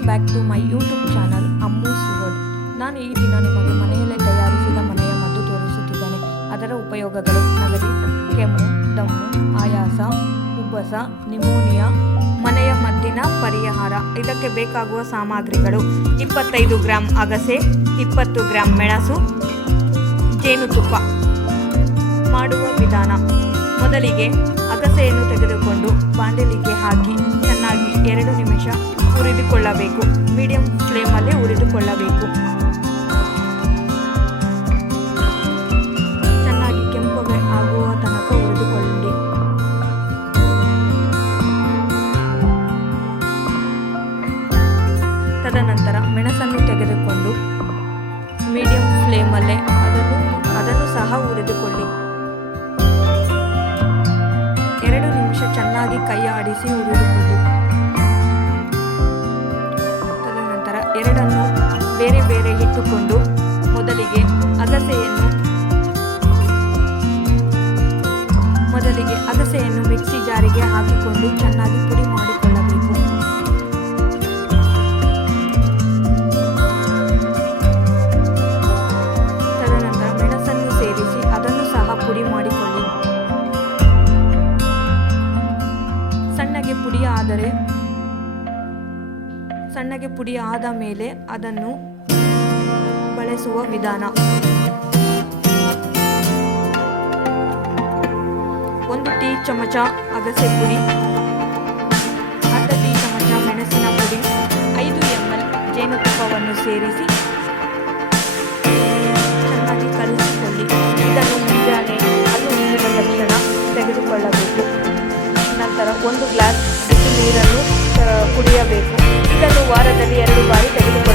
Welcome back to my YouTube channel Ammu's world. ನಾನು ಈ ದಿನ ನಿಮಗೆ ಮನೆಯಲ್ಲೇ ತಯಾರಿಸಿದ ಮನೆಯ ಮದ್ದು ತೋರಿಸುತ್ತಿದ್ದೇನೆ. ಅದರ ಉಪಯೋಗಗಳು: ನೆಗಡಿ, ಕೆಮ್ಮು, ದಮ್ಮು, ಆಯಾಸ, ಉಬ್ಬಸ, ನಿಮೋನಿಯಾ, ಮನೆಯ ಮದ್ದಿನ ಪರಿಹಾರ. ಇದಕ್ಕೆ ಬೇಕಾಗುವ ಸಾಮಗ್ರಿಗಳು: 25 ಗ್ರಾಂ ಅಗಸೆ, 20 ಗ್ರಾಂ ಮೆಣಸು, ಜೇನುತುಪ್ಪ. ಮಾಡುವ ವಿಧಾನ: ಮೊದಲಿಗೆ ಅಗಸೆಯನ್ನು ತೆಗೆದುಕೊಂಡು ಬಾಣಲೆಗೆ ಹಾಕಿ ಚೆನ್ನಾಗಿ 2 ನಿಮಿಷ ಹುರಿದುಕೊಳ್ಳಬೇಕು. ಮೀಡಿಯಂ ಫ್ಲೇಮಲ್ಲಿ ಹುರಿದುಕೊಳ್ಳಬೇಕು. ಚೆನ್ನಾಗಿ ಕೆಂಪಗೆ ಆಗುವ ತನಕ ಹುರಿದುಕೊಳ್ಳಿ. ತದನಂತರ ಮೆಣಸನ್ನು ತೆಗೆದುಕೊಂಡು ಮೀಡಿಯಂ ಫ್ಲೇಮಲ್ಲೇ ಅದನ್ನು ಸಹ ಹುರಿದುಕೊಳ್ಳಿ. 2 ನಿಮಿಷ ಚೆನ್ನಾಗಿ ಕೈ ಆಡಿಸಿ ಹುರಿದುಕೊಳ್ಳಿ. ತದನಂತರ ಎರಡನ್ನು ಬೇರೆ ಬೇರೆ ಇಟ್ಟುಕೊಂಡು ಮೊದಲಿಗೆ ಅಗಸೆಯನ್ನು ಮಿಕ್ಸಿ ಜಾರಿಗೆ ಹಾಕಿಕೊಂಡು ಚೆನ್ನಾಗಿ ಪುಡಿ ಮಾಡಿಕೊಳ್ಳಬೇಕು. ತದನಂತರ ಮೆಣಸನ್ನು ಸೇರಿಸಿ ಅದನ್ನು ಸಹ ಪುಡಿ ಮಾಡಿಕೊಳ್ಳಿ. ಸಣ್ಣಗೆ ಪುಡಿ ಆದ ಮೇಲೆ ಅದನ್ನು ಬಳಸುವ ವಿಧಾನ: 1 ಟೀ ಚಮಚ ಅಗಸೆ ಪುಡಿ, ಅರ್ಧ ಟೀ ಚಮಚ ಮೆಣಸಿನ ಪುಡಿ, 5 ml ಜೇನುತುಪ್ಪವನ್ನು ಸೇರಿಸಿ ಚೆನ್ನಾಗಿ ಕಲಿಸಿಕೊಳ್ಳಿ. ಇದನ್ನು ಮುಂಜಾನೆ ಹಲ್ಲು ಉಜ್ಜಿದ ತಕ್ಷಣ ತೆಗೆದುಕೊಳ್ಳಬೇಕು. ನಂತರ 1 ಗ್ಲಾಸ್ ಬಿಸಿ ನೀರನ್ನು ಕುಡಿಯಬೇಕು. ಇದನ್ನು ವಾರದಲ್ಲಿ 2 ಬಾರಿ ತೆಗೆದುಕೊಳ್ಳಬೇಕು.